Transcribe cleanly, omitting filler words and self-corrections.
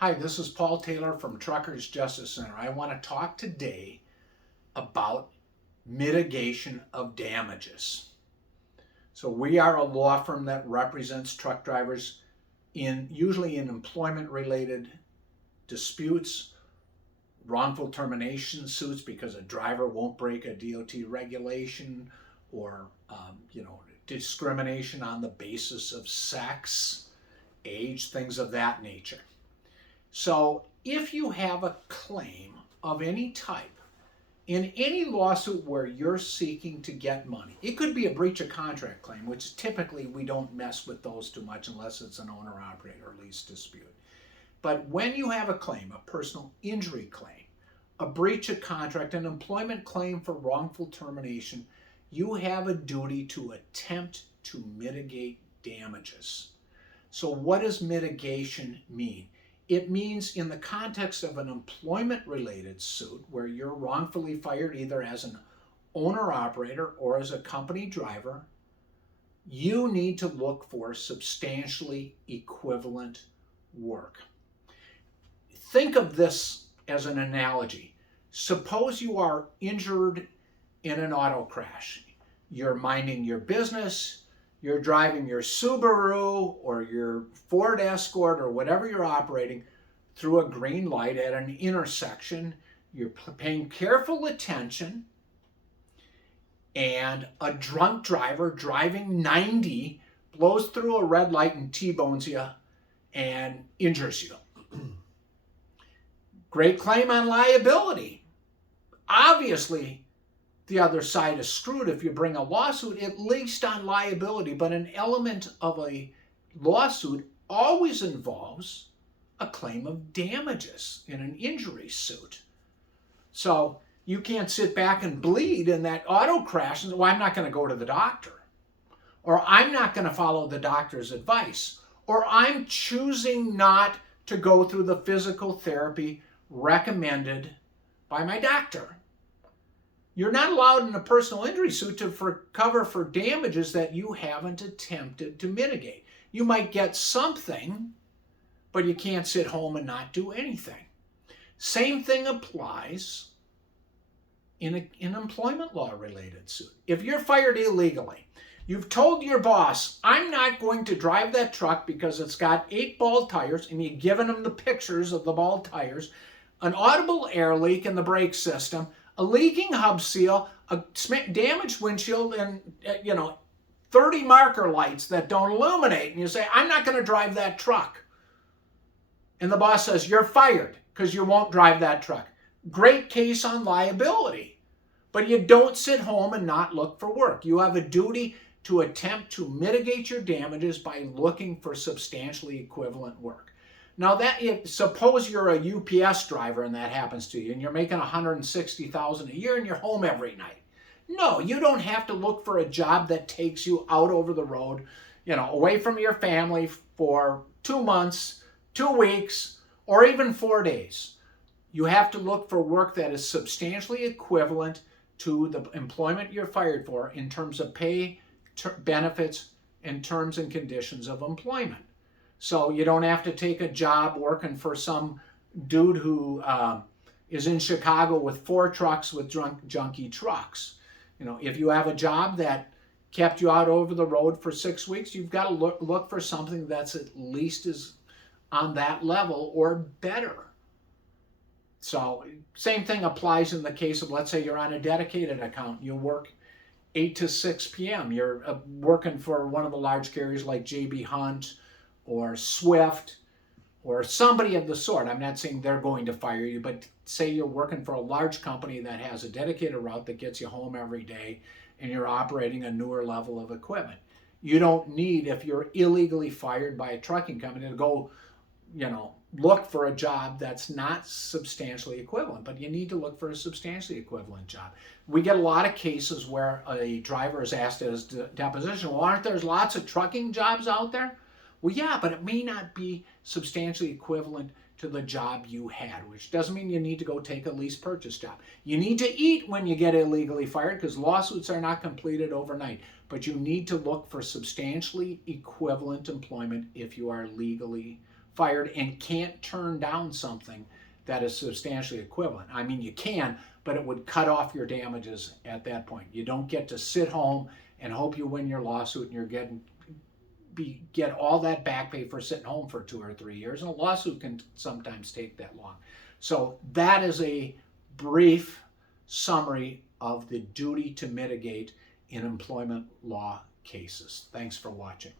Hi, this is Paul Taylor from Truckers Justice Center. I want to talk today about mitigation of damages. So we are a law firm that represents truck drivers usually in employment-related disputes, wrongful termination suits because a driver won't break a DOT regulation, or discrimination on the basis of sex, age, things of that nature. So if you have a claim of any type in any lawsuit where you're seeking to get money, it could be a breach of contract claim, which typically we don't mess with those too much unless it's an owner-operator lease dispute. But when you have a claim, a personal injury claim, a breach of contract, an employment claim for wrongful termination, you have a duty to attempt to mitigate damages. So what does mitigation mean? It means in the context of an employment-related suit where you're wrongfully fired either as an owner-operator or as a company driver, you need to look for substantially equivalent work. Think of this as an analogy. Suppose you are injured in an auto crash. You're minding your business. You're driving your Subaru or your Ford Escort or whatever you're operating through a green light at an intersection. You're paying careful attention, and a drunk driver driving 90 blows through a red light and T-bones you and injures you. Great claim on liability. Obviously, the other side is screwed if you bring a lawsuit, at least on liability, but an element of a lawsuit always involves a claim of damages in an injury suit. So you can't sit back and bleed in that auto crash and say, well, I'm not going to go to the doctor, or I'm not going to follow the doctor's advice, or I'm choosing not to go through the physical therapy recommended by my doctor. You're not allowed in a personal injury suit to cover for damages that you haven't attempted to mitigate. You might get something, but you can't sit home and not do anything. Same thing applies in an employment law related suit. If you're fired illegally, you've told your boss, I'm not going to drive that truck because it's got 8 bald tires, and you've given them the pictures of the bald tires, an audible air leak in the brake system, a leaking hub seal, a damaged windshield, and 30 marker lights that don't illuminate. And you say, I'm not going to drive that truck. And the boss says, you're fired because you won't drive that truck. Great case on liability. But you don't sit home and not look for work. You have a duty to attempt to mitigate your damages by looking for substantially equivalent work. Now, suppose you're a UPS driver and that happens to you, and you're making $160,000 a year and you're home every night. No, you don't have to look for a job that takes you out over the road, away from your family for 2 months, 2 weeks, or even 4 days. You have to look for work that is substantially equivalent to the employment you're fired for in terms of pay, benefits, and terms and conditions of employment. So you don't have to take a job working for some dude who is in Chicago with 4 trucks with junky trucks. If you have a job that kept you out over the road for 6 weeks, you've got to look for something that's at least as on that level or better. So same thing applies in the case of, let's say you're on a dedicated account. You work 8 to 6 p.m. You're working for one of the large carriers like J.B. Hunt or Swift or somebody of the sort. I'm not saying they're going to fire you, but say you're working for a large company that has a dedicated route that gets you home every day and you're operating a newer level of equipment. You don't need, if you're illegally fired by a trucking company, to go, look for a job that's not substantially equivalent, but you need to look for a substantially equivalent job. We get a lot of cases where a driver is asked at his deposition, well, aren't there lots of trucking jobs out there? Well, yeah, but it may not be substantially equivalent to the job you had, which doesn't mean you need to go take a lease purchase job. You need to eat when you get illegally fired because lawsuits are not completed overnight, but you need to look for substantially equivalent employment if you are legally fired and can't turn down something that is substantially equivalent. I mean, you can, but it would cut off your damages at that point. You don't get to sit home and hope you win your lawsuit and you're get all that back pay for sitting home for 2 or 3 years. And a lawsuit can sometimes take that long. So that is a brief summary of the duty to mitigate in employment law cases. Thanks for watching.